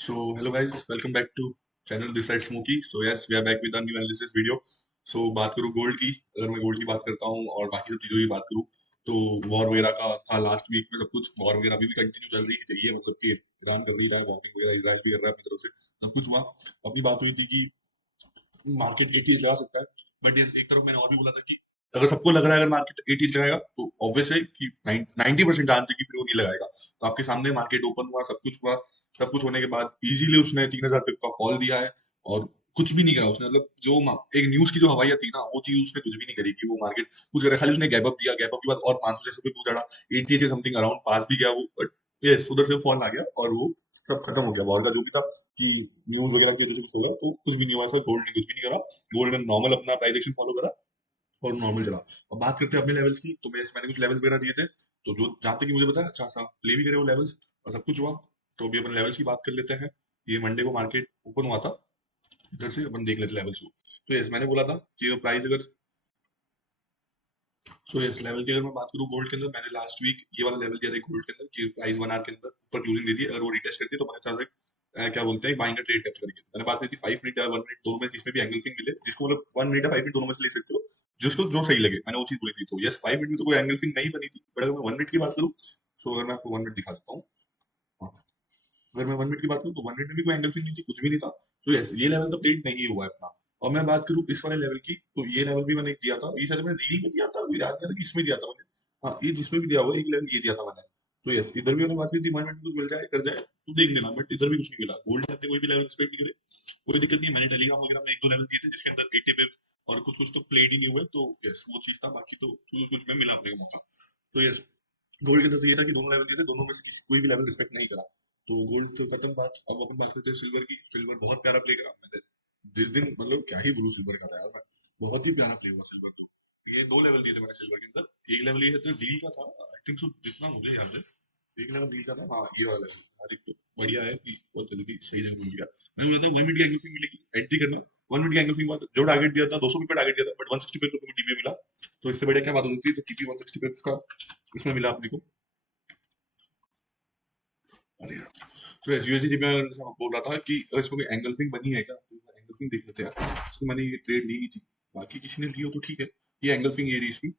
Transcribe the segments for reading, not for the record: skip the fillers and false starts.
So hello guys, welcome back to channel this side Smoky. So yes, we are back with a new analysis video. So बात करूँ gold की, अगर मैं gold की बात करता हूँ और बाकी सब चीजों की बात करूँ, तो वॉर वगैरह का था लास्ट वीक में सब कुछ। वॉर वगैरह अभी भी कंटिन्यू चल रही है, मतलब कि ईरान कर नहीं रहा है, वॉर्निंग वगैरह इजराइल भी कर रहा है अपनी तरफ से, सब कुछ हुआ। अपनी बात हुई थी कि मार्केट 80s लगा सकता है, बट ये एक तरफ मैंने और भी बोला था कि अगर सबको लग रहा है अगर मार्केट 80s लगाएगा तो ऑब्वियस है कि 90% चांस है कि फिर वो नहीं लगाएगा। तो आपके सामने मार्केट ओपन हुआ, सब कुछ हुआ। सब कुछ होने के बाद इजीली उसने 3000 पिप का कॉल दिया है और कुछ भी नहीं करा उसने। मतलब जो एक न्यूज की जो हवाइयां थी ना, वो चीज उसने कुछ भी नहीं करी कि वो मार्केट कुछ करे। खाली उसने गैप अप दिया, गैप अप के बाद और 500 से चढ़ा, 80 के समथिंग अराउंड पास भी गया वो, बट यस उधर से फॉल आ गया और वो सब खत्म हो गया वॉर का जो भी था। कि न्यूज वगैरह की वजह से कुछ हो गया तो कुछ भी नहीं हुआ, ऐसा गोल्ड ने कुछ भी नहीं करा। गोल्ड ने नॉर्मल अपना प्राइस एक्शन फॉलो करा और नॉर्मल चला। अब बात करते हैं अपने लेवल्स की, तो मैंने कुछ लेवल्स वगैरह दिए थे, तो जो जहाँ तक कि मुझे पता है अच्छा सा प्ले भी करे वो लेवल्स और सब कुछ हुआ। तो अभी अपन लेवल्स की बात कर लेते हैं। ये मंडे को मार्केट ओपन हुआ था, इधर से अपन देख लेते लेवल्स को। तो यस मैंने बोला था कि प्राइस अगर, सो यस लेवल की अगर मैं बात करूँ गोल्ड के अंदर, मैंने लास्ट वीक ये वाला लेवल दिया था गोल्ड के अंदर कि प्राइस 1 आवर के अंदर ऊपर क्लोजिंग दी थी, अगर वो रिटेस्ट करती है तो मैंने चाहे क्या बोलते हैं बाइंग का ट्रेड कैप्चर करेंगे। मैंने बात की थी 5 मिनट या 1 मिनट दोनों में, जिसमें भी एंगल फिंग मिले, जिसको मतलब 1 मिनट या 5 मिनट दोनों में से ले सकते हो, जिसको जो सही लगे, मैंने वो चीज बोली थी। तो यस 5 मिनट में तो कोई एंगल फिंग नहीं बनी थी, बट अगर मैं 1 मिनट की बात करूँ, तो अगर मैं आपको 1 मिनट दिखा सकता हूँ। हाँ, अगर मैं 1 मिनट की बात करूँ तो 1 मिनट में भी कोई एंगल नहीं थी, कुछ भी नहीं था। तो यस ये लेवल तो प्लेट नहीं हुआ है अपना। और मैं बात करूँ इस वाले लेवल की, तो ये लेवल भी मैंने दिया था, ये शायद मैंने रील में दिया था, मुझे याद नहीं आता कि इसमें दिया था मैंने। हाँ ये जिसमें भी दिया हुआ है, एक लेवल ये दिया था मैंने। तो यस इधर भी मैंने बात की थी 1 मिनट में कुछ मिल जाए कर जाए तो देख लेना, बट इधर भी कुछ नहीं मिला। गोल्ड ने अपने कोई भी लेवल एक्सपेक्ट नहीं करे, कोई दिक्कत नहीं है। मैंने टेलीग्राम वगैरह में एक दो लेवल दिए थे जिसके अंदर 80 पिप्स और कुछ कुछ तो प्लेड ही नहीं हुए, तो यस वो चीज था। बाकी तो कुछ कुछ में मिला अपने को मौका। तो यस गोल्ड के अंदर तो ये था कि दोनों लेवल दिए थे, दोनों में से किसी कोई भी लेवल रिस्पेक्ट नहीं करा। तो गोल्ड तो खत्म बात। अब अपन बात करते हैं सिल्वर की। सिल्वर बहुत प्यारा प्ले करा मैंने जिस दिन, मतलब क्या ही बोलूं सिल्वर का था यार मैं, बहुत ही प्यारा प्ले हुआ सिल्वर। तो ये दो लेवल दिए थे मैंने सिल्वर के अंदर। एक लेवल ये तो डील का था, आई थिंक सो जितना मुझे याद है। एक लेवल डील का था, हाँ ये वाला लेवल। हर एक तो बढ़िया है कि बहुत जल्दी सही जगह मिल गया। मैं कहता हूँ 1 मिनट की एंगल मिलेगी, एंट्री करना। 1 मिनट की एंगल बाद जो टारगेट दिया था 200 पे टारगेट दिया था, बट 160 पे तो टीपी मिला। तो इससे बढ़िया क्या बात होती है। तो टीपी 160 पे का इसमें मिला अपने को। अरे यार, तो एस यूएसडी में मैं बोल रहा था कि इसमें कोई एंगल फिंग बनी है क्या, तो एंगल फिंग देख लेते हैं यार। इसको मैंने ये ट्रेड ली ही थी, बाकी किसी ने ली हो तो ठीक है। ये एंगल फिंग ये रही इसकी।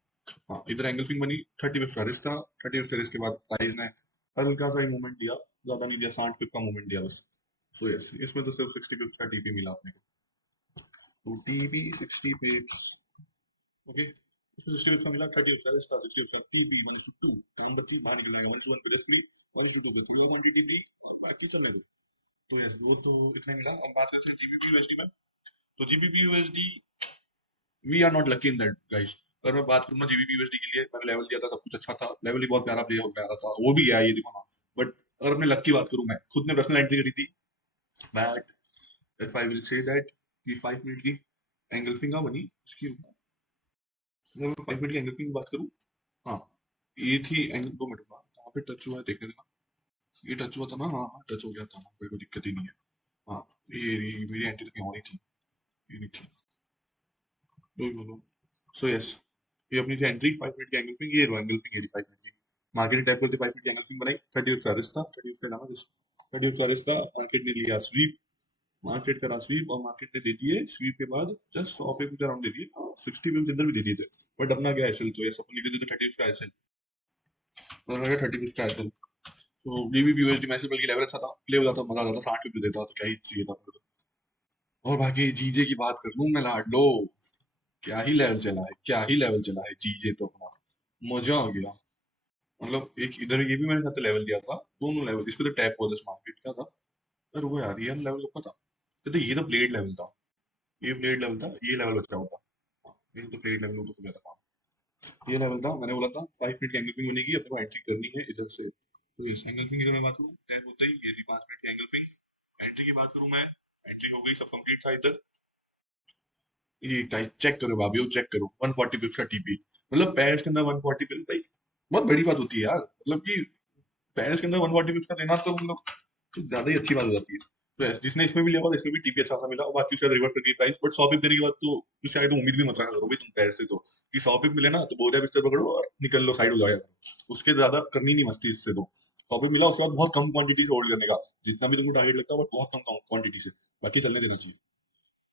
हाँ इधर एंगल फिंग बनी, 30 पिप्स का रिस्क था। 30 पिप्स का रिस्क के बाद प्राइस ने हल्का सा मूवमेंट दिया, ज्यादा नहीं दिया, 60 पिप का मूवमेंट दिया बस। सो यस इसमें तो सिर्फ 60 पिप्स का टीपी मिला अपने को। तो टीपी 60 पिप्स, ओके। इसमें 60 पिप्स का मिला, 30 पिप्स का रिस्क था, 60 पिप्स का टीपी 1:2 टर्म 32 बाहर निकल जाएगा, 1:1 पे रिस्क फ्री, 1:2 पे थोड़ा क्वांटिटी फ्री और बाकी चलने दो। तो यस वो तो इतना मिला। अब बात करते हैं जीबीपी यूएसडी में। तो GBP USD, we are not lucky in that guys. अगर मैं बात करूँ ना जीबीपी यूएसडी के लिए, मैंने लेवल दिया था, सब कुछ अच्छा था, लेवल ही बहुत प्यारा प्ले हो प्यारा था, वो भी है ये देखो ना। बट अगर अपने लक की बात करूँ, मैं खुद ने पर्सनल एंट्री करी थी, but if I will say that कि 5 मिनट की एंगल फिंगा बनी इसकी। अगर मैं 5 मिनट की एंगल फिंग की बात करूँ, हाँ ये थी एंगल, 2 मिनट बाद कहाँ पे टच हुआ है देखने देना। ये टच हुआ था ना, हाँ हाँ टच हो गया था, कोई कोई दिक्कत ही नहीं है। हाँ ये मेरी एंट्री तो कहीं और ही थी, ये नहीं थी। बोलो। सो यस ये अपनी थी एंट्री 5 मिनट की एंगल पिंग, ये रो एंगल पिंग ये 5 मिनट की। मार्केट ने टैप करते 5 मिनट की एंगल पिंग बनाई, 30 चार्जेस था, 30 पे डाला जिस 30 चार्जेस का मार्केट ने लिया स्वीप। मार्केट करा स्वीप और मार्केट ने दे दिए स्वीप के बाद जस्ट 100 पे कुछ अराउंड दे दिए, 60 पे इधर भी दे दिए थे। बट अपना क्या एसएल, तो ये सब निकल देते 30 का एसएल, मतलब 30 का एसएल। तो डीबीपी यूएसडी मैसेज बल्कि लेवल अच्छा था, प्ले हो जाता, मजा आ जाता, 60 पे देता तो क्या ही चाहिए था मेरे को तो। और बाकी जीजे की बात कर लूं मैं, लाडलो क्या ही लेवल चला है, क्या ही लेवल चला है जीजे तो अपना, मजा आ गया। मतलब एक इधर ये भी मैंने साथ लेवल दिया था, दोनों लेवल इस पे तो टैप हुआ था मार्केट का था। पर वो यार ये लेवल कब का था, ये तो प्लेड लेवल था, ये प्लेड लेवल था, ये लेवल बचा हुआ था। हाँ, ये तो प्लेड लेवल तो हो गया था काम। ये लेवल था, मैंने बोला था 5 मिनट की एंगल पिंग बनेगी, अपने को एंट्री करनी है इधर से। तो इस एंगल पिंग की अगर मैं बात करूँ, टैप होते ही ये थी 5 मिनट की एंगल पिंग। एंट्री की बात करूँ मैं, एंट्री हो गई, सब कंप्लीट था इधर। ये गाइस चेक करो भाभी, चेक करो 140 पिप्स का टीपी। मतलब पेरिस के अंदर 140 पिप्स भाई बहुत बड़ी बात होती है यार, मतलब कि पेरिस के अंदर 140 पिप्स का देना तो मतलब कुछ ज्यादा ही अच्छी बात हो जाती है। तो जिसने इसमें भी लिया होगा इसमें भी टीपी अच्छा सा मिला और बाकी उसका रिवर्स करके प्राइस, बट 100 पिप देने के बाद तो उससे आगे तो उम्मीद भी मत रखा करो भाई तुम पेरिस से। तो कि 100 पिप मिले ना तो बोरिया बिस्तर पकड़ो और निकल लो, साइड हो जाओ यार, उसके ज्यादा करनी नहीं मस्ती इससे तो। टॉप पे मिला, उसके बाद बहुत कम क्वांटिटी से होल्ड करने का, जितना भी तुमको टारगेट लगता है बट बहुत कम क्वांटिटी से, बाकी चलने देना चाहिए।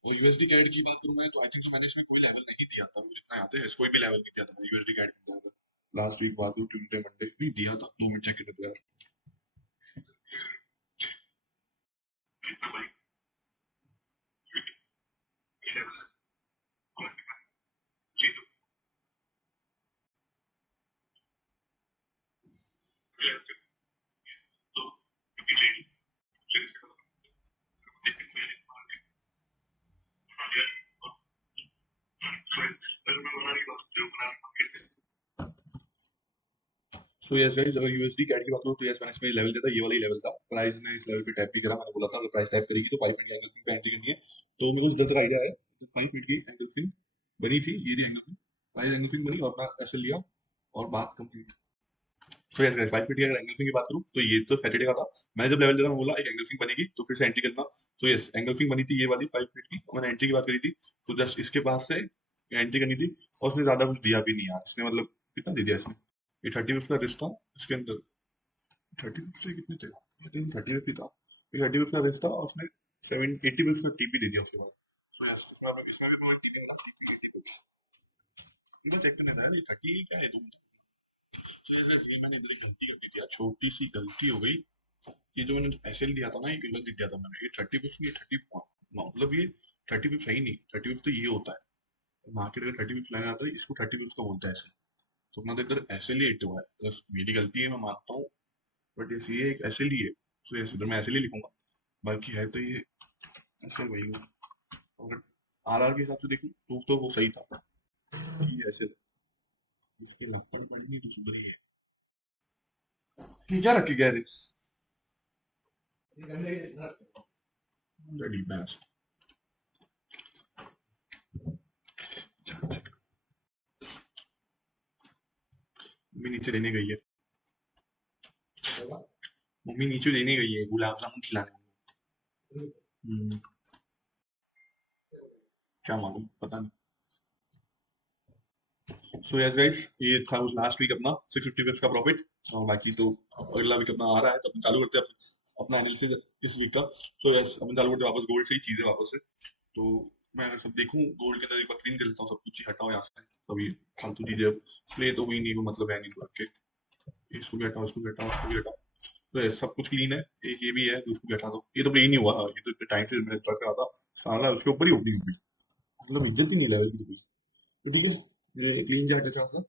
और यूएसडी कैड की बात करूं मैं, तो आई थिंक मैंने इसमें कोई लेवल नहीं दिया था, मुझे जितना याद है कोई भी लेवल नहीं दिया था मैंने यूएसडी कैड के अंदर। लास्ट वीक बात करूं, ट्यूसडे मंडे नहीं दिया था, 2 मिनट चेक करने दो यार। सो यस गाइस, अगर यूएसडी कैड की बात करूं तो यस मैंने इसमें लेवल दिया था, ये वाला ही लेवल था। प्राइस ने इस लेवल पे टैप भी करा, मैंने बोला था अगर प्राइस टैप करेगी तो 5 मिनट की एंगल पे एंट्री करनी है। तो मेरे को जितना तक आइडिया है तो 5 मिनट की एंगल फिंग बनी थी, ये रही एंगल फिंग, प्राइस एंगल फिंग बनी और अपना ऐसे लिया और बात complete. So yes guys, 5 minute की अगर एंगल फिंग की बात करूं तो ये तो सैटरडे का था। मैंने जब लेवल दिया था मैं बोला एक एंगल फिंग बनेगी तो फिर से एंट्री करना। तो यस एंगल फिंग बनी थी ये वाली 5 मिनट की, और मैंने एंट्री की बात करी थी। तो जस्ट इसके पास से एंट्री करनी थी, और उसने ज्यादा कुछ दिया भी नहीं यार, इसने मतलब कितना दे दिया इसने, ये 30 का रिस्क था इसके अंदर। 30 से कितने थे, आई थिंक 30 था, ये 30 का रिस्क था, और उसने 80 का टीपी दे दिया उसके बाद। सो यस इसमें भी कोई टीपी मिला, टीपी 80। इधर चेक करने था ये 30 क्या है तुम। तो जैसे ये मैंने इधर एक गलती कर दी थी यार, छोटी सी गलती हो गई। ये जो मैंने एसएल दिया था ना, ये गलत दिया था मैंने, ये 30 नहीं 30, मतलब ये 30 है ही नहीं। 30 तो ये होता है मार्केट अगर 30 लगाया आता है, इसको 30 का बोलता है ऐसे। तो अपना तो इधर एसएल ही 8 हुआ है, बस मेरी गलती है मैं मानता हूँ, बट ये एक एसएल ही है। तो इधर मैं एसएल ही लिखूंगा, बाकी है तो ये ऐसे वही हुआ। अगर आरआर के हिसाब से देखूं तो वो सही था, ये ऐसे इसके लपड़ पड़नी तो सुधरी है। ये क्या रख के गया रे, रेडी मैच। मम्मी नीचे लेने गई है, मम्मी नीचे लेने गई है गुलाब जामुन खिलाने। हम्म, क्या मालूम पता नहीं। सो यस गाइस, ये था उस लास्ट वीक अपना 650 पिप्स का प्रॉफिट। और बाकी तो अगला वीक अपना आ रहा है, तो अपन चालू करते हैं अपना एनालिसिस इस वीक का। सो यस अपन चालू करते हैं वापस गोल्ड से ही चीजें वापस से। तो मैं अगर सब देखूं गोल्ड के अंदर एक बार क्लीन कर लेता हूँ, सब कुछ ही हटाओ यहाँ से, अभी फालतू चीजें अब प्ले तो हुई नहीं, को मतलब है नहीं तो रख के, इसको भी हटाओ, इसको भी हटाओ, इसको भी हटाओ। तो ये सब कुछ क्लीन है, एक ये भी है तो इसको भी हटा दो, ये तो प्ले ही नहीं हुआ, ये तो इतने टाइम से मैंने ट्रक रहा था, साला उसके ऊपर ही ओपनिंग हुई, मतलब इज्जत ही नहीं लेवल की। तो ठीक है, ये क्लीन चार्ट अच्छा सा।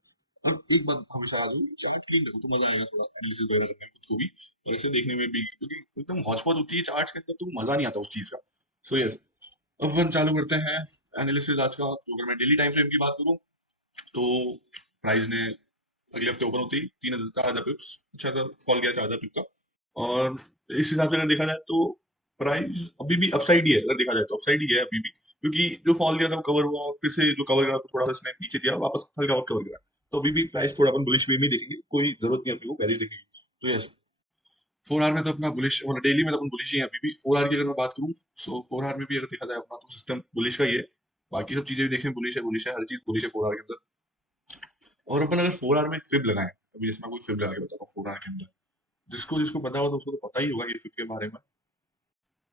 अब एक बात हमेशा याद हो, चार्ट क्लीन रखो तो मजा आएगा थोड़ा एनालिसिस वगैरह करने में खुद को भी, और ऐसे देखने में भी, क्योंकि एकदम हौच पौच होती है चार्ट्स के अंदर तो मजा नहीं आता उस चीज का। सो यस, अब अपन चालू करते हैं एनालिसिस आज का। तो अगर मैं डेली टाइम फ्रेम की बात करूं तो प्राइस ने अगले हफ्ते ओपन होते ही 3,000 4,000 पिप्स अच्छा सा फॉल गया, 4,000 पिप का। और इस हिसाब से अगर देखा जाए तो प्राइस अभी भी अपसाइड ही है, अगर देखा जाए तो अपसाइड ही है अभी भी, क्योंकि जो फॉल दिया था वो कवर हुआ, और फिर से जो कवर करा तो थोड़ा सा इसने नीचे दिया, वापस हल्का और कवर करा। तो अभी भी प्राइस थोड़ा अपन बुलिश वे में ही देखेंगे, कोई जरूरत नहीं है अपने को बेरिश देखेंगे। तो यस, 4 आवर में तो अपना बुलिश, मतलब डेली में तो अपन बुलिश ही है अभी भी। 4 आवर की अगर मैं बात करूँ, सो 4 आवर में भी अगर देखा जाए अपना तो सिस्टम बुलिश का ही है, बाकी सब चीजें भी देखें बुलिश है, बुलिश है, हर चीज बुलिश है 4 आवर के अंदर। और अपन अगर 4 आवर में एक फिब लगाएं, अभी जैसे मैं कोई फिब लगा के बताता हूँ 4 आवर के अंदर, जिसको जिसको पता हो तो उसको तो पता ही होगा ये फिब के बारे में,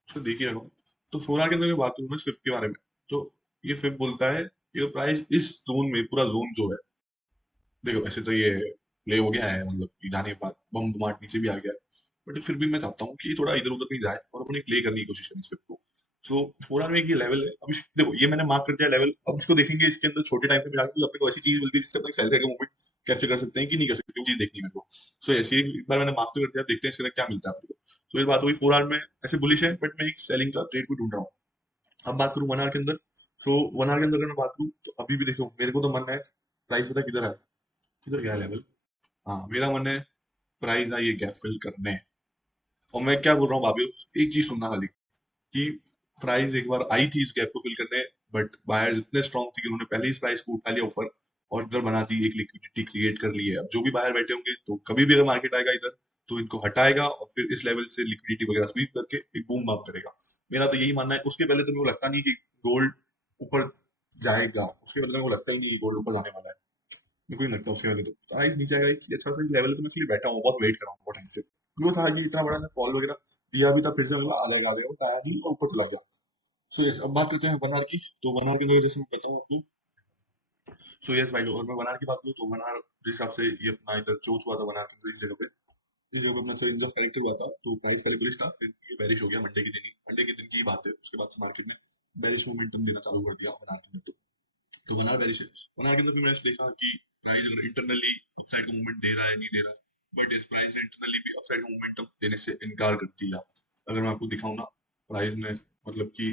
उसको देख ही रखो। तो 4 आवर के अंदर मैं बात करूँ ना फिब के बारे में, तो ये फिब बोलता है ये प्राइस इस जोन में, पूरा जोन जो है, देखो वैसे तो ये प्ले हो गया है, मतलब कि जाने के बाद बम मार्ट नीचे भी आ गया है, बट फिर भी मैं चाहता हूँ कि थोड़ा इधर उधर नहीं जाए और अपने प्ले करने की कोशिश करें इस फिर को। सो 4 आवर में एक ये लेवल है, अब देखो ये मैंने मार्क कर दिया लेवल, अब इसको देखेंगे इसके अंदर छोटे टाइम पे मिला के अपने को ऐसी चीज मिलती है जिससे अपने सेल का मूवमेंट कैप्चर कर सकते हैं कि नहीं कर सकते, वो चीज देखनी है मेरे को। सो ऐसे एक बार मैंने मार्क तो कर दिया, देखते हैं इसके अंदर क्या मिलता है अपने को। तो ये बात हुई 4 आवर में ऐसे बुलिश है, बट मैं एक सेलिंग का ट्रेड भी ढूंढ रहा हूँ। अब बात करूँ 1 आवर के अंदर, तो 1 आवर के अंदर अगर मैं बात करूँ तो अभी भी देखो मेरे को तो मन है, प्राइस पता है किधर है, किधर गया लेवल, हाँ मेरा मन है प्राइस आई ये गैप फिल करने। और मैं क्या बोल रहा हूँ भाभी, एक चीज सुनना खाली, कि प्राइस एक बार आई थी इस गैप को फिल करने, बट बायर्स इतने स्ट्रांग थे कि उन्होंने पहले ही इस प्राइस को उठा लिया ऊपर, और इधर बना दी, एक लिक्विडिटी क्रिएट कर ली है। अब जो भी बाहर बैठे होंगे तो कभी भी अगर मार्केट आएगा इधर तो इनको हटाएगा, और फिर इस लेवल से लिक्विडिटी वगैरह स्वीप करके एक बूम बाम करेगा। मेरा तो यही मानना है, उसके पहले तो मेरे को लगता नहीं कि गोल्ड ऊपर जाएगा, उसके पहले तो मेरे को लगता ही नहीं कि गोल्ड ऊपर जाने वाला है, मेरे को नहीं लगता उसके पहले। तो प्राइस नीचे आएगा, एक अच्छा सा लेवल, तो मैं इसलिए बैठा हूँ, बहुत वेट कर रहा हूँ बहुत टाइम से। ग्रोथ आ गई, इतना बड़ा फॉल वगैरह दिया भी था, फिर से मतलब आ जाएगा, वो आया नहीं और ऊपर चला गया। सो यस, अब बात करते हैं वन आर की। तो वन आर के अंदर जैसे मैं बताऊँ आपको, सो यस भाई, और मैं वन आर की बात करूँ तो वन आर जिस हिसाब से ये अपना इधर चोच हुआ था वन आर के अंदर, इस जगह पे, इस जगह पे अपना चेंज ऑफ कैरेक्टर हुआ था, तो प्राइस पहले बुलिश था, फिर ये बेरिश हो गया मंडे के दिन ही, मंडे के दिन की ही बात है, उसके बाद से मार्केट ने बेरिश मोमेंटम देना चालू कर दिया वन आर के अंदर। तो वन आर बेरिश है, वन आर के अंदर भी मैंने देखा कि प्राइस अगर इंटरनली अपसाइड का मूवमेंट दे रहा है नहीं दे रहा है, बट इस प्राइस ने इंटरनली भी अपसाइड का मोमेंटम देने से इनकार कर दिया। अगर मैं आपको दिखाऊं ना, प्राइस ने मतलब कि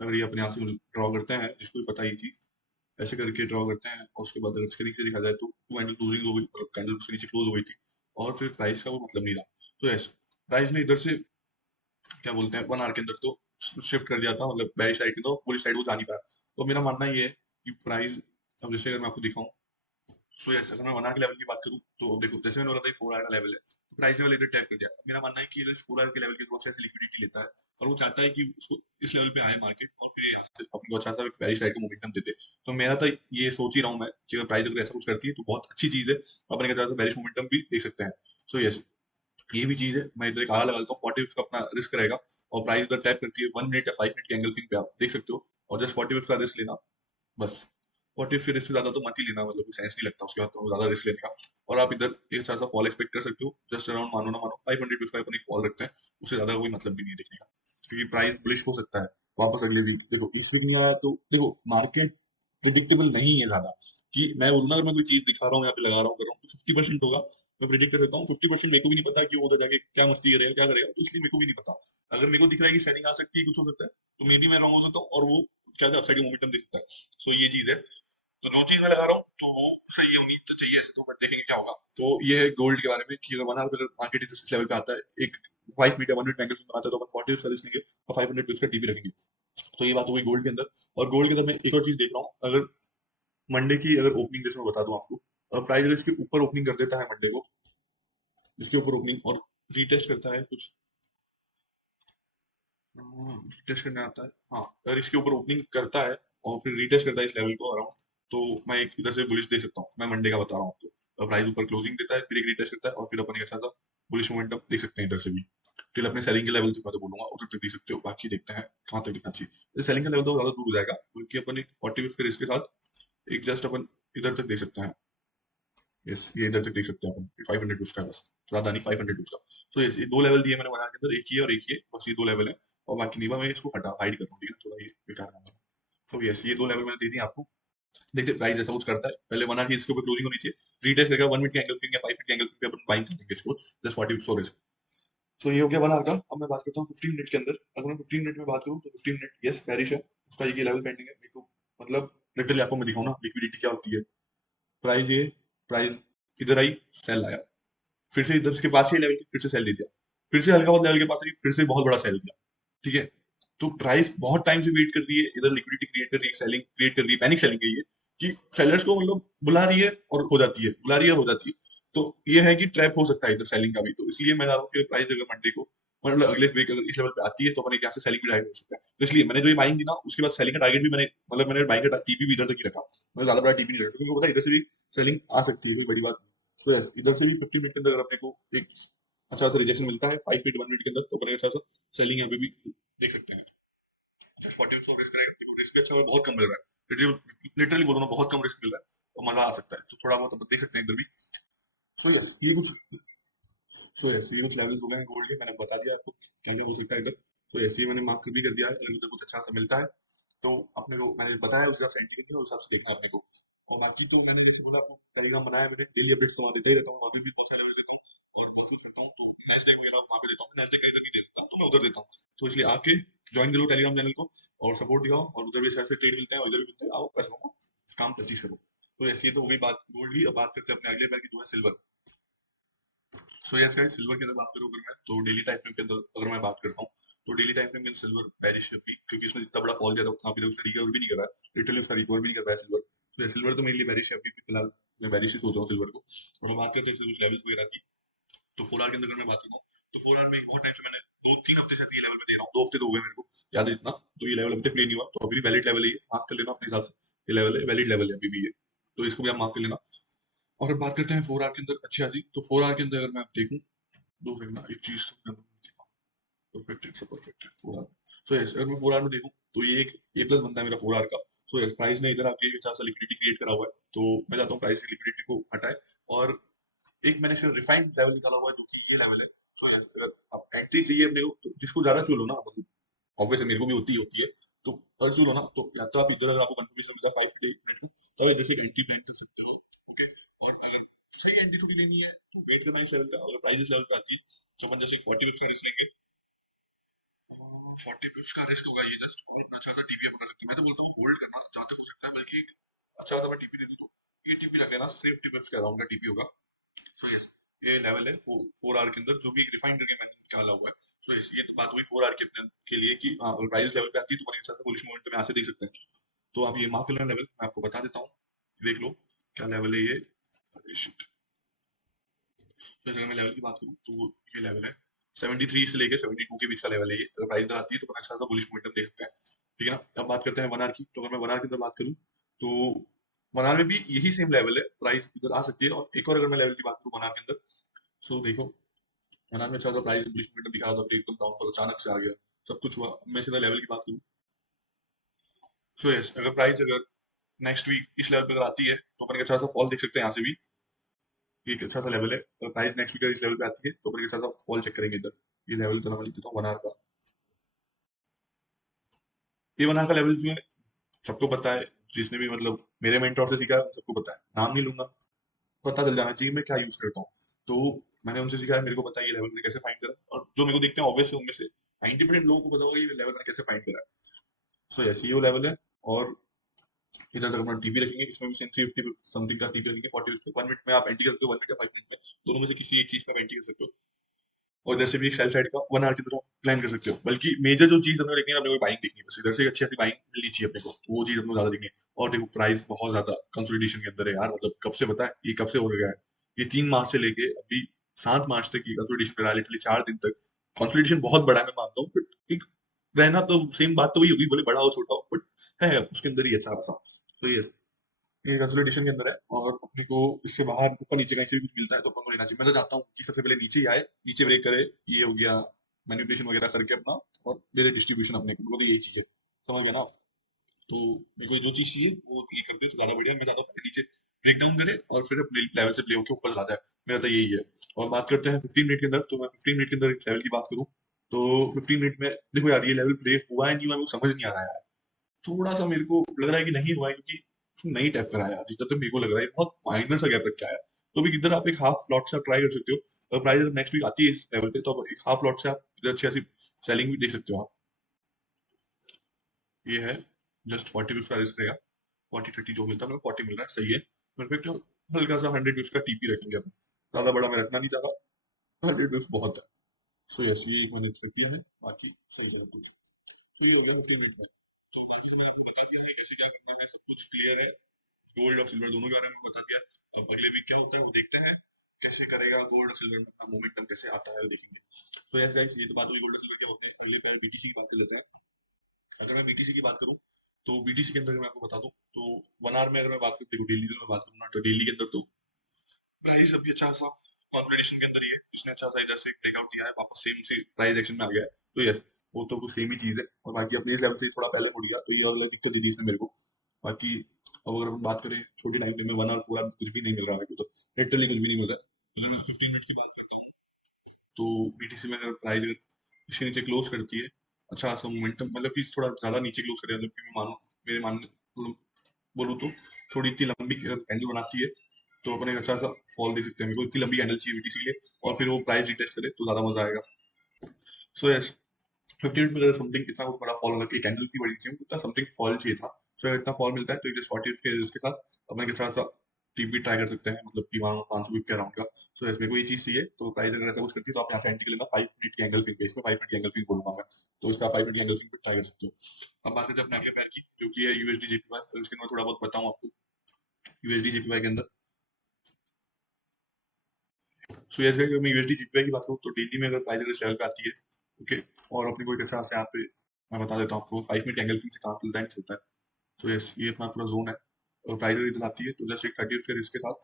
अगर ये अपने आप से ड्रॉ करते हैं, जिसको भी पता ही थी, ऐसे करके ड्रॉ करते हैं, और उसके बाद अगर इसके नीचे देखा जाए तो टू कैंडल क्लोजिंग हो गई, मतलब कैंडल उसके नीचे क्लोज हो गई थी, और फिर प्राइस का वो मतलब नहीं रहा। तो ऐसे प्राइस ने इधर से क्या बोलते हैं वन आवर के अंदर तो शिफ्ट कर दिया था, मतलब बैरी साइड की, तो पूरी साइड वो जा नहीं पाया। तो मेरा मानना ये है कि प्राइस, अब जैसे अगर मैं आपको दिखाऊं, सो यस, अगर मैं वन आवर के लेवल की बात करूं तो देखो, जैसे मैंने बोला था फोर आवर का लेवल है, तो प्राइस लेवल इधर टैप कर दिया। मेरा मानना है कि फोर आवर के लेवल की बहुत से लिक्विडिटी लेता है, और वो चाहता है कि उसको इस लेवल पे आए मार्केट, और फिर यहाँ से अपनी वो चाहता है बैरी साइड का मोमेंटम देते। तो मेरा तो ये सोच ही रहा हूँ मैं कि अगर प्राइस अगर ऐसा कुछ करती है तो बहुत अच्छी चीज है, अपने के तरह से बैरिश मोमेंटम भी देख सकते हैं। सो यस, ये भी चीज है, मैं इधर एक आला लगाता हूँ 40 का अपना रिस्क रहेगा, और प्राइस उधर टैप करती है 1 मिनट या 5 मिनट के एंगल पे, आप देख सकते हो, और जस्ट 40 का रिस्क लेना बस। 40 फिर इससे ज्यादा तो मत ही लेना, मतलब कोई सेंस नहीं लगता उसके बाद तो ज्यादा रिस्क लेने का। और आप इधर एक अच्छा सा फॉल एक्सपेक्ट कर सकते हो, जस्ट अराउंड मानो ना मानो 500 का अपन एक फॉल रखते हैं, उससे ज्यादा कोई मतलब भी नहीं है देखने का, क्योंकि प्राइस बुलिश हो सकता है वापस अगले वीक। देखो इस वीक नहीं आया तो देखो, मार्केट प्रिडिक्टेबल नहीं है ज्यादा, कि मैं बोलूँ ना, अगर मैं कोई चीज दिखा रहा हूँ यहाँ पे लगा रहा हूँ कर रहा हूँ तो 50% होगा, मैं प्रिडिक्ट कर सकता हूँ। 50% मेरे को भी नहीं पता कि वो उधर जाके क्या मस्ती करेगा क्या करेगा, तो इसलिए मेरे को भी नहीं पता। अगर मेरे को दिख रहा है कि सेलिंग आ सकती है, कुछ हो सकता है, तो मे बी मैं रॉन्ग हो सकता हूँ, और वो क्या अपसाइड मोमेंटम दे सकता है। सो ये चीज है, तो जो चीज मैं लगा रहा हूँ तो वो सही है, उम्मीद तो चाहिए ऐसे तो, बट देखेंगे क्या होगा। तो ये है गोल्ड के बारे में, कि अगर 1 आवर मार्केट इस लेवल पे आता है, एक 5 मिनट या 1 मिनट बैंगल्स बनाता है, तो अपन 40 सर्विस लेंगे और 500 का टीपी रखेंगे। तो ये बात हो गई गोल्ड के अंदर। और गोल्ड के अंदर मैं एक और चीज देख रहा हूँ, अगर मंडे की अगर ओपनिंग जैसे मैं बता दूं आपको, प्राइस अगर इसके ऊपर ओपनिंग कर देता है मंडे को, इसके ऊपर ओपनिंग और रीटेस्ट करता है कुछ, रीटेस्ट करने आता है, हाँ, अगर इसके ऊपर ओपनिंग करता है और फिर रीटेस्ट करता है इस लेवल को अराउंड, तो मैं एक इधर से बुलिश दे सकता हूँ, मैं मंडे का बता रहा हूँ आपको। प्राइस ऊपर क्लोजिंग देता है, फिर एक रीटेस्ट करता है, और फिर अपन एक अच्छा सा बुलिश मोमेंटम देख सकते हैं इधर से भी। टिल अपने सेलिंग के लेवल से मैं तो बोलूंगा उधर तक देख सकते हो, बाकी देखते हैं कहाँ तक दिखना चाहिए। सेलिंग का लेवल तो ज्यादा दूर हो जाएगा, क्योंकि अपन एक 40 फिर इसके साथ एक जस्ट अपन इधर तक देख सकते हैं। यस, ये इधर तक देख सकते हैं अपन, 500 उसका है बस, ज्यादा नहीं, 500 उसका। तो यस, ये दो लेवल दिए मैंने बना के अंदर, एक ये और एक ये, बस ये दो लेवल है, और बाकी नहीं, मैं इसको हटा हाइड कर दूँ, ठीक है, थोड़ा ये बेकार काम है। तो यस, ये दो लेवल मैंने दे दिए आपको। देखते प्राइस ऐसा कुछ करता है, पहले बना के इसके ऊपर क्लोजिंग होनी चाहिए, रीटेस्ट करेगा 1 मिनट के एंगल पे या 5 मिनट के एंगल पे अपन बाइंग कर देंगे इसको, जस्ट 40 स्टोरेज। तो ये हो गया बना का। अब मैं बात करता हूँ 15 मिनट के अंदर, अगर मैं 15 मिनट में बात करूँ तो 15 मिनट यस पैरिश है, उसका ये लेवल पेंडिंग है मेरे को, मतलब लिटरली आपको मैं दिखाऊँ ना लिक्विडिटी क्या होती है। प्राइस ये, प्राइस इधर आई, सेल आया, फिर से इधर इसके पास ही लेवल की फिर से सेल दे दिया, फिर से हल्का बहुत लेवल के पास आई, फिर से बहुत बड़ा सेल दिया, ठीक है। तो प्राइस बहुत टाइम से वेट कर रही है, इधर लिक्विडिटी क्रिएट कर रही है, सेलिंग क्रिएट कर रही है, पैनिक सेलिंग है ये, कि सेलर्स को मतलब बुला रही है और हो जाती है, बुला रही है हो जाती है। तो ये है कि ट्रैप हो सकता है इधर सेलिंग का भी, तो इसलिए मैं बता रहा हूँ कि प्राइस अगर मंडे को मतलब अगले वीक अगर इस लेवल पे आती है, तो अपन एक यहाँ से सेलिंग भी टारगेट हो सकता है। तो इसलिए मैंने जो ये बाइंग दी ना, उसके बाद सेलिंग का टारगेट भी मैंने, मतलब मैंने बाइंग का टीपी भी इधर तक ही रखा, मैंने ज्यादा बड़ा टीपी नहीं रखा, क्योंकि मुझे पता है इधर से भी सेलिंग आ सकती है, कोई बड़ी बात नहीं। तो यस, इधर से भी 50 मिनट के अंदर अगर अपने को एक अच्छा सा रिजेक्शन मिलता है 5 मिनट 1 मिनट के अंदर, तो अपन एक अच्छा सा सेलिंग यहाँ पे भी देख सकते हैं। जस्ट 40 रिस्क रहेगा, देखो रिस्क अच्छा और बहुत कम मिल रहा है, लिटरली बोलो ना, बहुत कम रिस्क मिल रहा है और मजा आ सकता है, तो थोड़ा बहुत अपन देख सकते हैं इधर भी। सो यस, ये कुछ, सो यस, ये कुछ लेवल्स हो गए हैं गोल्ड के, मैंने बता दिया आपको क्या क्या हो सकता है इधर। तो ऐसे ही मैंने मार्क भी कर दिया है, अगर मुझे कुछ अच्छा सा मिलता है तो अपने को मैंने बताया उस हिसाब से एंट्री करनी है, उस हिसाब से देखना है अपने को। और बाकी तो मैंने जैसे बोला आपको, टेलीग्राम बनाया मैंने, डेली अपडेट्स तो वहाँ देता ही रहता हूँ, वहाँ पे भी बहुत सारे लेवल्स देता हूँ और बहुत कुछ करता हूँ। तो नेक्स्ट वगैरह वहाँ पे देता हूँ, नेक्स्ट का इधर नहीं दे सकता, तो मैं उधर देता हूँ। तो इसलिए आके ज्वाइन करो टेलीग्राम चैनल को, और सपोर्ट दिखाओ, और उधर भी ऐसे ट्रेड मिलते हैं और इधर भी मिलते हैं, आओ पैसों को काम परचेज करो। तो ऐसी तो हो गई बात गोल्ड की। अब बात करते हैं अपने अगले पैर की, जो है silver. So yes guys, silver की अगर बात करूँ अगर मैं, तो डेली टाइम फ्रेम के अंदर अगर मैं बात करता हूँ, तो डेली टाइम फ्रेम में सिल्वर बेरिश है अभी, क्योंकि इसमें जितना बड़ा फॉल दिया था उतना अभी तक उसने रिकवर भी नहीं करा है, लिटरली उसका रिकवर भी नहीं कर रहा है सिल्वर। तो सिल्वर तो मेरे लिए बेरिश है अभी भी फिलहाल, मैं बेरिश ही सोच रहा हूँ सिल्वर को। और मैं बात करते हैं कुछ लेवल्स वगैरह की, तो 4 आवर के अंदर अगर मैं बात करता हूँ, तो 4 आवर में बहुत टाइम से मैंने 2-3 हफ्ते से ये लेवल पे दे रहा हूँ, 2 हफ्ते तो हो गए मेरे को याद है इतना। तो ये लेवल अभी तक प्ले नहीं हुआ, तो अभी भी वैलिड लेवल है ये, मार्क कर लेना अपने हिसाब से, ये लेवल है वैलिड लेवल है अभी भी ये, तो इसको भी आप मार्क कर लेना। और अब बात करते हैं 4 आवर के अंदर अच्छी खासी, तो 4 आवर के अंदर अगर मैं आप देखूं, दो सेकंड ना, एक चीज परफेक्ट है, परफेक्ट है 4 आवर। सो यस, अगर मैं 4 आवर में देखूं तो ये एक ए प्लस बनता है मेरा 4 आवर का। सो यस, प्राइस ने इधर आके अच्छा सा लिक्विडिटी क्रिएट करा हुआ है, तो मैं चाहता हूँ प्राइस की लिक्विडिटी को हटाए। और एक मैंने सिर्फ रिफाइंड लेवल निकाला हुआ है जो कि ये लेवल है। तो यस, अगर आप एंट्री चाहिए अपने को तो जिसको ज्यादा चूल हो ना, मतलब ऑब्वियसली मेरे को भी होती है, तो पर चूल हो ना, तो या तो आप इधर, अगर आपको कंफर्मेशन मिलता है 5 मिनट का, तो आप जैसे एंट्री प्लान कर सकते हो। ओके, और अगर सही एंट्री थोड़ी लेनी है तो वेट करना है इस लेवल का। अगर प्राइस इस लेवल पे आती है तो अपन जैसे 40 पिप्स का रिस्क लेंगे। 40 पिप्स का रिस्क होगा ये जस्ट, और अपना अच्छा सा टीपी अपन कर सकते हैं। मैं तो बोलता हूँ होल्ड करना जहाँ तक हो सकता है, बल्कि एक अच्छा सा टीपी दे दूँ तो ये टीपी रख लेना, 50 पिप्स के अराउंड का टीपी होगा। सो यस, ये लेवल है 4 आवर के अंदर, जो भी एक रिफाइंड करके मैंने निकाला हुआ है। सो यस, ये तो बात हुई 4 आवर के लिए कि हाँ, अगर प्राइस लेवल पे आती है तो अपन एक साथ बुलिश मोमेंट में यहाँ से देख सकते हैं। तो आप ये मार्क कर लेना लेवल, मैं आपको बता देता हूँ, देख लो क्या लेवल है ये। अरे shit। तो अगर मैं लेवल की बात करूँ तो ये लेवल है 73 से लेके 72 के बीच का लेवल है ये। अगर प्राइस इधर आती है तो अपन अच्छा सा बुलिश मोमेंटम देख सकते हैं। ठीक है ना। अब बात करते हैं 1 आवर की। तो अगर मैं 1 आवर की अंदर बात करूँ तो 1 आवर में भी यही सेम लेवल है, प्राइस इधर आ सकती है। और एक और अगर मैं लेवल की बात करूँ 1 आवर के अंदर, सो देखो 1 आवर में अच्छा था, प्राइस बुलिश मोमेंटम दिखा रहा था, फिर एकदम डाउनफॉल अचानक से आ गया, सब कुछ हुआ। अब मैं सीधा लेवल की बात करूँ, सो यस, अगर प्राइस अगर नेक्स्ट वीक इस लेवल पे अगर आती है तो अपन एक अच्छा सा फॉल देख सकते हैं यहाँ से भी। ये एक अच्छा सा लेवल है। अगर प्राइस नेक्स्ट वीक इस लेवल पे आती है तो अपन एक अच्छा सा फॉल चेक करेंगे इधर। ये लेवल तो मैं लिख देता हूँ 1 आवर का। ये 1 आवर का लेवल जो है सबको पता है, जिसने भी मतलब मेरे मेंटोर से सीखा है उन सबको पता है, नाम नहीं लूंगा, पता चल जाना चाहिए मैं क्या यूज करता हूँ। तो मैंने उनसे सीखा है, मेरे को पता है ये लेवल मैंने कैसे फाइंड करा, और जो मेरे को देखते हैं ऑब्वियसली उनमें से 90% लोगों को पता होगा ये लेवल मैंने कैसे फाइंड करा। सो यस, ये वो लेवल है। और इधर तक अपना टीपी रखेंगे, इसमें भी सेम 350 समथिंग का टीपी रखेंगे। 40 1 मिनट में आप एंट्री कर सकते हो, 1 मिनट या 5 मिनट में, दोनों में से किसी एक चीज पे आप एंट्री कर सकते हो। और इधर से भी एक सेल साइड का 1 आवर की तरह प्लान कर सकते हो। बल्कि मेजर जो चीज हमें देखनी है, अपने को बाइंग देखनी है, बस इधर से एक अच्छी अच्छी बाइंग मिलनी चाहिए अपने को, तो वो चीज अपने को ज्यादा देखनी है। और देखो प्राइस बहुत ज्यादा कंसोलिडेशन के अंदर है यार, मतलब कब से पता है ये कब से हो गया है। ये 3 मार्च से लेके अभी 7 मार्च तक ये कंसोलिडेशन पे रहा है, लिटरली 4 दिन तक। कंसोलिडेशन बहुत बड़ा है मैं मानता हूँ, बट एक रहना तो सेम बात तो वही होगी, बोले बड़ा हो छोटा हो, बट है उसके अंदर ही अच्छा खासा। तो ये कंसोलिडेशन के अंदर है, और अपने को इससे बाहर ऊपर नीचे कहीं से भी कुछ मिलता है तो अपन को लेना चाहिए। मैं तो चाहता हूँ कि सबसे पहले नीचे ही आए, नीचे ब्रेक करे, ये हो गया मैनिपुलेशन वगैरह करके अपना, और दे दे डिस्ट्रीब्यूशन अपने को। मेरे को तो यही चीज है, समझ गया ना आप? तो मेरे को जो चीज चाहिए वो ये कर दे तो ज्यादा बढ़िया। मैं चाहता हूँ पहले नीचे ब्रेक डाउन करे और फिर अपने लेवल से प्ले होकर ऊपर चला जाए। मेरा तो यही है। और बात करते हैं 15 मिनट के अंदर, तो मैं 15 मिनट के अंदर एक लेवल की बात करूँ तो 15 मिनट में देखो यार, ये लेवल ब्रेक हुआ है नहीं हुआ है, वो समझ नहीं आ रहा है। थोड़ा सा मेरे को लग रहा है कि नहीं हुआ है, क्योंकि नहीं टैप कराया यार, जितना तो मेरे को लग रहा है बहुत माइनर सा गैप रख के आया। तो भी इधर आप एक हाफ लॉट से ट्राई कर सकते हो। अगर प्राइस नेक्स्ट वीक आती है इस लेवल पे तो आप एक हाफ लॉट से आप इधर अच्छी खासी सेलिंग भी देख सकते हो आप। ये है जस्ट 40 पिप्स का रिस्क रहेगा। 40 30 जो मिलता है मेरे को 40 मिल रहा है, सही है, परफेक्ट है। हल्का सा 100 पिप्स का टीपी रखेंगे अपन, ज्यादा बड़ा मैं रखना नहीं चाहता, 100 पिप्स बहुत है। सो यस, ये एक मैंने रख दिया है, बाकी सही है कुछ। तो ये हो गया 15 मिनट में। तो बाकी से मैंने आपको बता दिया है कैसे क्या करना है, सब कुछ क्लियर है। गोल्ड और सिल्वर दोनों के बारे में बता दिया। अब अगले वीक क्या होता है वो देखते हैं, कैसे करेगा गोल्ड और सिल्वर में अपना मोमेंटम कैसे आता है वो देखेंगे। तो यस गाइस, ये तो बात हुई गोल्ड और सिल्वर की। होती है अगले पैर बीटीसी की बात कर लेते हैं। अगर मैं बीटीसी की बात करूँ तो बीटीसी के अंदर मैं आपको बता दूं तो 1 आवर में अगर मैं बात करूँ, देखो डेली में बात करूँ ना, तो डेली के अंदर तो प्राइस अभी अच्छा सा कॉन्फिडेंस के अंदर ही है। इसने अच्छा सा इधर से ब्रेकआउट दिया है, वापस सेम से प्राइस एक्शन में आ गया है। तो यस, वो तो कुछ सेम ही चीज है। और बाकी अपने इस लेवल से थोड़ा पहले मुड़ गया, तो ये वाला दिक्कत दी थी इसने मेरे को। बाकी अब अगर हम बात करें छोटी टाइम में 1 आवर 4 आवर कुछ भी नहीं मिल रहा है मेरे को, तो लिटरली कुछ भी नहीं मिल रहा है। अगर मैं 15 मिनट की बात करता हूँ तो बीटीसी में अगर प्राइस इसके नीचे क्लोज करती है, अच्छा खासा मोमेंटम, मतलब कि थोड़ा ज्यादा नीचे क्लोज करे, मतलब कि मैं मानो मेरे मानने मतलब बोलूँ तो थोड़ी इतनी लंबी कैंडल बनाती है तो अपन एक अच्छा सा फॉल दे सकते हैं। मेरे को इतनी लंबी कैंडल चाहिए बीटीसी के लिए, और फिर वो प्राइस रिटेस्ट करे तो ज्यादा मजा आएगा। सो यस, 15 मिनट में अगर समथिंग इतना कुछ बड़ा फॉल, मतलब कि कैंडल की बड़ी चाहिए उतना समथिंग फॉल चाहिए था। सो अगर इतना फॉल मिलता है तो जस्ट 40 के इसके साथ अपन के साथ टीपी ट्राई कर सकते हैं, मतलब कि मानो 500 के अराउंड का। सो इसमें कोई चीज चाहिए तो प्राइस अगर ऐसा कुछ करती है तो आप यहाँ से एंट्री कर लेना 5 मिनट की एंगल पिंग पे, इसमें 5 मिनट की एंगल पिंग बोलूंगा मैं। तो इसका 5 मिनट की एंगल पिंग पे ट्राई कर सकते हो। अब बात करते हैं अपने अगले पैर की, जो कि है यूएसडी जेपीवाई। तो इसके मैं थोड़ा बहुत बताऊं आपको यूएसडी जेपीवाई के अंदर। सो जैसे अगर मैं यूएसडी जीपीआई की बात करूँ तो डेली में अगर प्राइस अगर इस लेवल पे आती है, ओके, और अपने को एक अच्छा से यहाँ पे मैं बता देता हूँ आपको 5 मिनट एंगल से काम चलता है नहीं चलता है। तो यस, ये अपना पूरा जोन है। और प्राइस अगर इधर आती है तो जस्ट एक 30 के रिस्क के साथ,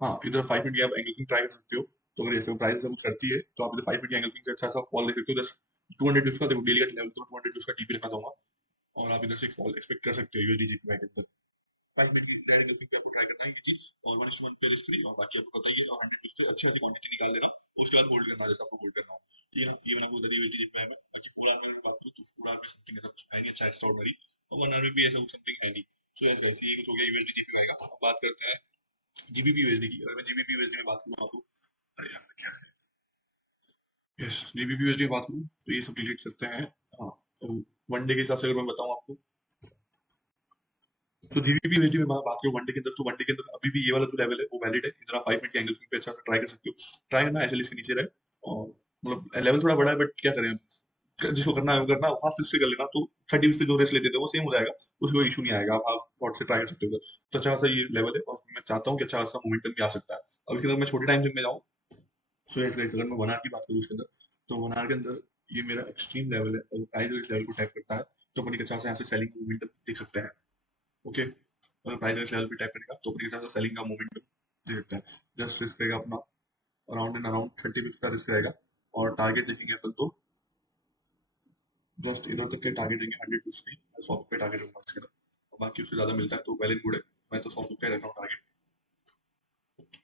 हाँ इधर 5 मिनट की आप एंगल ट्राई कर सकते हो। तो अगर इसमें प्राइस कुछ करती है तो आप इधर 5 मिनट की एंगल पिंग से अच्छा सा फॉल देख सकते हो। जस्ट 200 पिप्स का देखो डेली का लेवल, तो 200 पिप्स का टीपी रखना चाहूंगा और आप इधर से फॉल एक्सपेक्ट कर सकते हो यूएसडी जीपीवाई के अंदर। 5 मिनट की डेली एंगल पिंग पे आपको ट्राई करना है ये चीज, और 1:1 पे रिस्क फ्री, और बाकी आपको पता ही है 100 पिप्स से अच्छी खासी क्वांटिटी निकाल लेना, उसके बाद होल्ड करना है जैसे आपको होल्ड करना हो। ठीक है ना, ये मैंने आपको बता दिया यूएसडी जीपीवाई में। बाकी 4 आवर में अगर बात करूँ तो 4 आवर में समथिंग ऐसा कुछ है नहीं अच्छा एक्स्ट्राऑर्डिनरी, और 1 आवर में भी ऐसा कुछ समथिंग है नहीं। सो यस गाइस, ये कुछ हो गया यूएसडी जीपीवाई का। अब बात करते हैं जीबीपी यूएसडी की। अगर मैं जीबीपी यूएसडी में बात करूँ आपको, अरे यार क्या है, यस जीबीपी यूएसडी में बात करूँ तो ये सब डिलीट करते हैं। हाँ, तो वन डे के हिसाब से अगर मैं बताऊँ आपको, तो जीबीपी यूएसडी में बात करूँ वन डे के अंदर, तो वन डे के अंदर अभी भी ये वाला जो लेवल है वो वैलिड है। इधर आप 5 मिनट के एंगल पे अच्छा ट्राई कर सकते हो। ट्राई करना एसएल इसके नीचे रहे, और मतलब लेवल थोड़ा बड़ा है बट क्या करें, जिसको करना है वो करना, हाफ फिफ्थ से कर लेना तो 30 से जो रेस लेते थे वो सेम हो जाएगा, उसमें कोई इशू नहीं आएगा। आप हाफ वॉट से ट्राई कर सकते हो। तो अच्छा खासा ये लेवल है और मैं चाहता हूँ कि अच्छा खासा मोमेंटम भी आ सकता है। अब इसके अंदर मैं छोटे टाइम में जाऊँ, सो यस गाइस, अगर मैं 1 आवर की बात करूँ इसके अंदर, तो 1 आवर के अंदर ये मेरा एक्सट्रीम लेवल है, और प्राइस इस लेवल को टैप करता है तो अपन एक अच्छा सा यहाँ से सेलिंग मोमेंटम देख सकते हैं। ओके, अगर प्राइस इस लेवल पे टैप करेगा तो अपन एक अच्छा सा सेलिंग का मोमेंटम देख सकते हैं। जस्ट रिस्क रहेगा अपना अराउंड एंड अराउंड 30 पिप्स का रिस्क रहेगा, और टारगेट देखेंगे अपन तो जस्ट इधर तक के टारगेट देंगे 100 पिप्स की, 100 पे टारगेट रखूंगा इसके अंदर, और बाकी उससे ज़्यादा मिलता है तो वेल एंड गुड है। मैं तो 100 पे रखता हूँ टारगेट।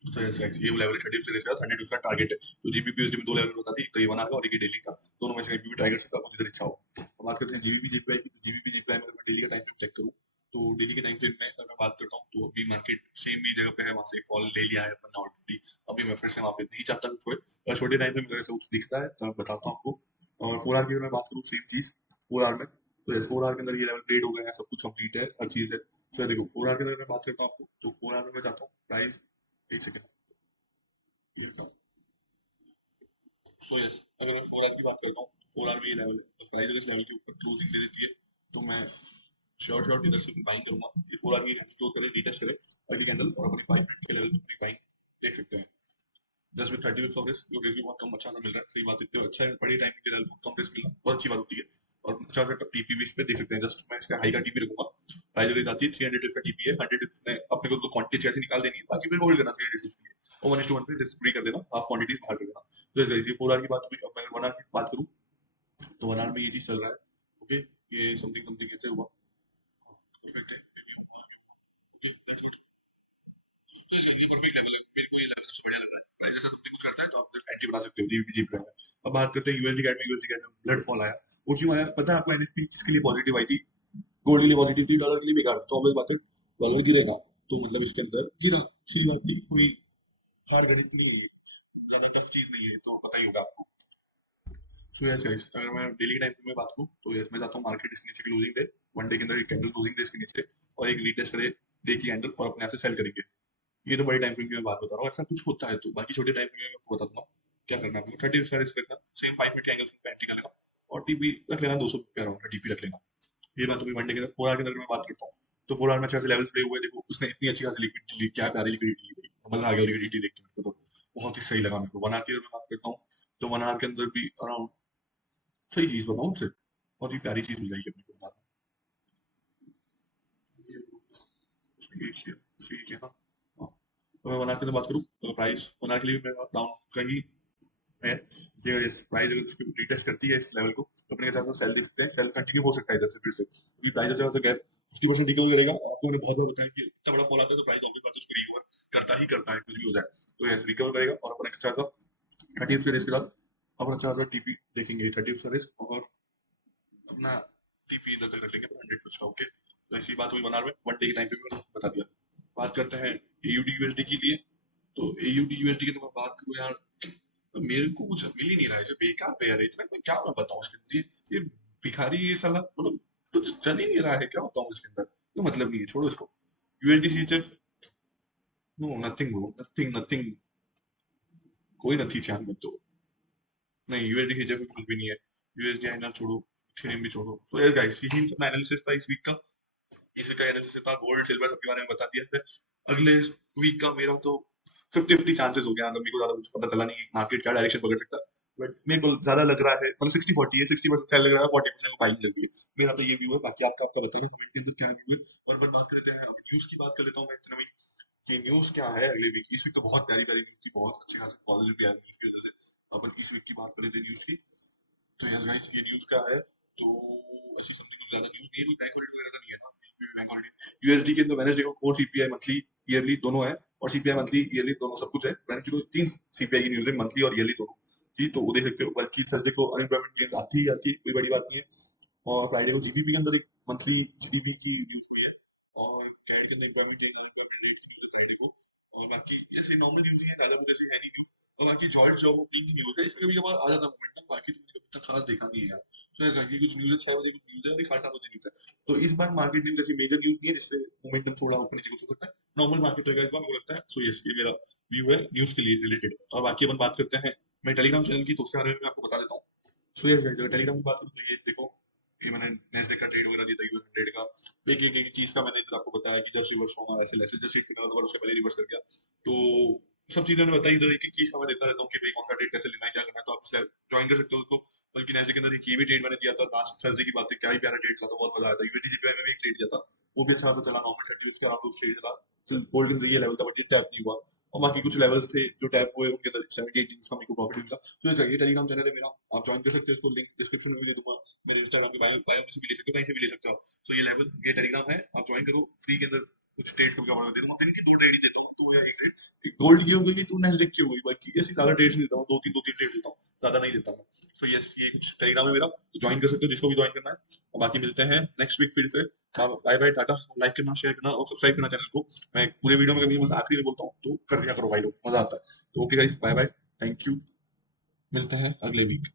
तो ये लेवल 30 से इसका 100 का टारगेट है। तो जीबीपी यूएसडी में दो लेवल बता दी, एक तो ये 1 आवर का और एक ये डेली का, दोनों में से कहीं भी ट्राई कर सकता हूँ जिधर इच्छा हो। तो बात करते हैं जीबीपी जीपीआई की। जीबीपी जीपीआई में अगर मैं डेली का टाइम फ्रेम चेक करूँ, तो डेली के टाइम फ्रेम में अगर मैं बात करता हूँ तो अभी मार्केट सेम ही जगह पे है, वहां से फॉल ले लिया है अपन ऑलरेडी। अभी मैं फिर से वहां पे नहीं चाहता कुछ होए, अगर छोटे टाइम फ्रेम में ऐसा कुछ दिखता है तो मैं बताता हूँ आपको। और 4 आवर की अगर मैं बात करूँ सेम चीज 4 आवर में, तो 4 आवर के अंदर ये लेवल ट्रेड हो गया है, सब कुछ कंप्लीट है, हर चीज है। तो देखो 4 आवर के अंदर मैं बात करता हूँ आपको, तो 4 आवर में मैं जाता हूँ प्राइस, एक सेकंड, ये था। सो यस, अगर मैं 4 आवर की बात करता हूँ, 4 आवर में ये लेवल है, तो प्राइस अगर इस लेवल के ऊपर क्लोजिंग दे देती है तो मैं शॉर्ट इधर से बाइंग करूंगा। ये 4 आवर की क्लोज करें, रीटेस्ट करें अगली कैंडल, और अपनी 5 मिनट के लेवल पे अपनी बाइंग देख सकते हैं। Just with 30 minutes of risk, जो रिस्क भी बहुत कम अच्छा सा मिल रहा है, सही बात, इतने अच्छा है बड़ी टाइम के लेवल को कम रिस्क मिलना बहुत अच्छी बात होती है। और अच्छा सा टीपी भी इस पे देख सकते हैं। जस्ट मैं इसका हाई का टीपी रखूंगा, प्राइस अगर जाती है 300 का टीपी है, 100 में अपने को तो क्वांटिटी ऐसे निकाल देनी है, बाकी फिर होल्ड करना 300 के लिए, और 1:1 पे रिस्क फ्री कर देना, हाफ क्वांटिटी बाहर कर देना। तो जैसे 4 आवर की बात हुई, अब मैं 1 आवर की बात करूँ तो 1 आवर में ये चीज चल रहा है। ओके, ये समथिंग समथिंग ऐसे हुआ, परफेक्ट है, ओके नेक्स्ट। तो इस ये परफेक्ट लेवल है, मेरे को ये लेवल सबसे बढ़िया लग रहा है। मैं ऐसा सबसे कुछ करता है तो आप एंट्री बना सकते हो जीबीपी जीपी में। अब बात करते हैं यूएसडी कैट में। यूएसडी कैट में ब्लड फॉल आया, वो क्यों आया पता है आपको? एनएफपी किसके लिए पॉजिटिव आई थी? गोल्ड के लिए पॉजिटिव थी, डॉलर के लिए बेकार, तो ऑब्वियस बात है डॉलर गिरेगा, तो मतलब इसके अंदर गिरा, सही बात नहीं, कोई हार्ड गणित नहीं है ये, ज्यादा टफ चीज नहीं है, तो पता ही होगा आपको। सो यस गाइस, अगर मैं डेली टाइम में बात करूँ तो यस मैं चाहता हूँ मार्केट इसके नीचे क्लोजिंग दे, वन डे के अंदर एक कैंडल क्लोजिंग दे इसके नीचे, और एक रीटेस्ट करे डे की कैंडल, और अपने आप से सेल करेंगे। ये तो बड़ी टाइम फ्रेम की मैं बात बता रहा हूँ, ऐसा कुछ होता है तो बाकी छोटे टाइम फ्रेम में आपको बता दूंगा क्या करना है आपको। 30 का रिस्क रखना, सेम 5 मिनट के एंगल पे एंट्री कर लेना, और टीपी रख लेना 200 पे अराउंड टीपी रख लेना। ये बात अभी वन डे के अंदर 4 आवर के अंदर मैं बात करता हूँ, तो 4 आवर में अच्छे से लेवल प्ले हुए, देखो उसने इतनी अच्छी खासी लिक्विडिटी ली, क्या प्यारी लिक्विडिटी ली, मजा आ गया लिक्विडिटी देख के, मेरे को तो बहुत ही सही लगा। मेरे को 1 आवर की अगर मैं बात करता हूँ, तो 1 आवर के अंदर भी अराउंड सही चीज बताऊँ सिर्फ, बहुत ही प्यारी चीज मिल जाएगी अपने को। ठीक है, ठीक है ना। हाँ, तो मैं 1 आवर की अगर बात करूँ तो प्राइस 1 आवर के लिए मैं डाउन कहीं है, ये प्राइस अगर उसकी रिटेस्ट करती है इस लेवल को, तो अपने के साथ सेल देख सकते हैं, सेल कंटिन्यू हो सकता है इधर से फिर से, क्योंकि प्राइस अच्छा खासा गैप 50% रिकवर करेगा। और आपको मैंने बहुत बार बताया कि इतना बड़ा फॉल आता है तो प्राइस ऑब्वियस बात है उसको रिकवर करता ही करता है, कुछ भी हो जाए। तो ऐसे रिकवर करेगा, और अपना अच्छा खासा 30 के रिस्क के साथ अपना अच्छा खासा टीपी देखेंगे, 30 का रिस्क, और अपना टीपी इधर तक रख लेंगे 100 का। ओके, तो ऐसी बात हुई 1 आवर में, वन डे के टाइम पे भी मैंने बता दिया। बात करते हैं एयूडी यूएसडी के लिए, तो एयूडी यूएसडी की तो मैं बात करूँ यार, तो मेरे को कुछ मिल ही नहीं रहा है, जो बेकार पेयर है इतना, मैं क्या मैं बताऊं इसके अंदर, ये भिखारी ये साला मतलब कुछ चल ही नहीं रहा है, क्या बताऊं इसके अंदर, तो मतलब नहीं है, छोड़ो इसको। USD CHF, no nothing bro, nothing nothing, कोई नथी चांद मत दो, नहीं यूएसडी सीएचएफ में कुछ भी नहीं है। यूएसडी आईएनआर छोड़ो, इथेरियम भी छोड़ो। तो यार गाइस, यही अपना एनालिसिस था इस वीक का। इस वीक का एनालिसिस था, गोल्ड सिल्वर सबके बारे में बता दिया है। अगले वीक का मेरा तो 50-50 चांसेस हो गया, मतलब मेरे को ज्यादा कुछ पता चला नहीं मार्केट क्या डायरेक्शन पकड़ सकता है, बट मेरे को ज्यादा लग रहा है, मतलब 60-40 है, 60% सेल लग रहा है, 40% को बाइंग लग रही है। मेरा तो ये व्यू है, बाकी आपका आपका बताइए कमेंट के अंदर क्या व्यू है। और अपन बात करते हैं अब न्यूज की, बात कर लेता हूँ मैं इतना भी। कि न्यूज़ क्या है अगले वीक। इस वीक तो बहुत प्यारी प्यारी न्यूज़ थी, बहुत अच्छे खासे पॉजिटिव भी आया न्यूज़ की वजह से। अपन इस वीक की बात कर रहे थे न्यूज़ की। तो यस गाइस, ये न्यूज़ क्या है? तो ऐसे समथिंग कुछ ज़्यादा न्यूज़ नहीं है, कोई बैंक हॉलिडे वगैरह का नहीं है ना, बैंक हॉलिडे। यूएसडी के अंदर वेडनेसडे को कोर सीपीआई मंथली ईयरली दोनों है, और सीपीआई मंथली ईयरली दोनों सब कुछ है। वेडनेसडे को 3 सीपीआई की न्यूज़ है, मंथली और ईयरली दोनों। जी, तो वो देख सकते हो। बल्कि थर्सडे को अनएम्प्लॉयमेंट न्यूज़ आती ही आती है, कोई बड़ी बात नहीं है। और फ्राइडे को जीडीपी के अंदर एक मंथली जीडीपी की न्यूज़ हुई है, और कैड के अंदर एम्प्लॉयमेंट चेंज अनएम्प्लॉयमेंट रेट की न्यूज़ है फ्राइडे को। और बाकी ऐसे नॉर्मल न्यूज़ ही है, ज़्यादा कुछ ऐसी है नहीं न्यूज़। और बाकी जॉइंट जॉब ओपनिंग की न्यूज़ है, इसमें कभी कभार आ जाता है मोमेंटम, बाकी तो मैंने कभी तक खास देखा नहीं है यार। तो ऐसा है कि कुछ न्यूज़ है 6 बजे, कुछ न्यूज़ है और 7:30 बजे न्यूज़ है। तो इस बार मार्केट में जैसी मेजर न्यूज़ नहीं है जिससे मोमेंटम थोड़ा ऊपर नीचे कुछ हो सकता है। नॉर्मल मार्केट रहेगा इस बार, मुझे लगता है। सो यस, ये मेरा व्यू है न्यूज़ के लिए रिलेटेड। और बाकी अपन बात करते हैं मैं टेलीग्राम चैनल की, तो उसके बारे में मैं आपको बता देता हूँ। सो यस गाइस, अगर टेलीग्राम की बात करूँ तो ये देखो, ये मैंने नेस्डेक का ट्रेड वगैरह दिया था, यूएस ट्रेड का। तो एक चीज का मैंने इधर आपको बताया कि जस्ट रिवर्स होगा, ऐसे ऐसे जस्ट हिट करना था, उससे पहले रिवर्स कर गया। तो सब चीजें मैंने बताई। इधर एक एक चीज का मैं देता रहता हूँ कि भाई कौन सा ट्रेड कैसे लेना है, क्या करना है, तो आप ज्वाइन कर सकते हो उसको। बल्कि नेस्डेक के अंदर एक ये भी ट्रेड मैंने दिया था लास्ट थर्सडे की बात है, क्या ही प्यारा ट्रेड था, तो बहुत मजा आया था। यूएसडी जीपीआई में भी एक ट्रेड दिया था, वो भी अच्छा खासा चला, नॉर्मल सेट उसके अराउंड उस ट्रेड चला। गोल्डन ये लेवल था, बट ये टैप नहीं हुआ। और बाकी कुछ लेवल्स थे जो टैप हुए, उनके अंदर 78 का मेरे को प्रॉफिट मिला। तो ये टेलीग्राम चैनल है मेरा, आप ज्वाइन कर सकते हो, इसको लिंक डिस्क्रिप्शन में भी दे दूंगा। मेरे इंस्टाग्राम के बायो बायो में से भी ले सकते हो, कहीं से भी ले सकते हो। तो ये लेवल, ये टेलीग्राम है, आप ज्वाइन करो फ्री के अंदर। कुछ ट्रेड कभी कभार दे दूंगा, दिन की 2 ट्रेड ही देता हूँ, 2 या 1 ट्रेड। एक गोल्ड की हो गई, तो नेस्डेक की हो गई, बाकी ऐसी ज्यादा ट्रेड्स नहीं देता हूँ, 2-3 ट्रेड देता हूँ, ज्यादा नहीं देता मैं। सो यस, ये कुछ टेलीग्राम है मेरा, तो ज्वाइन कर सकते हो जिसको भी ज्वाइन करना है। और बाकी मिलते हैं नेक्स्ट वीक फिर से। Bye bye, tata. लाइक करना, शेयर करना और सब्सक्राइब करना चैनल को। मैं पूरे वीडियो में कभी बोलता, आखिरी में बोलता हूँ, तो कर दिया करो भाई लोग, मजा आता है। तो okay guys, bye bye, thank you. मिलते हैं अगले वीक।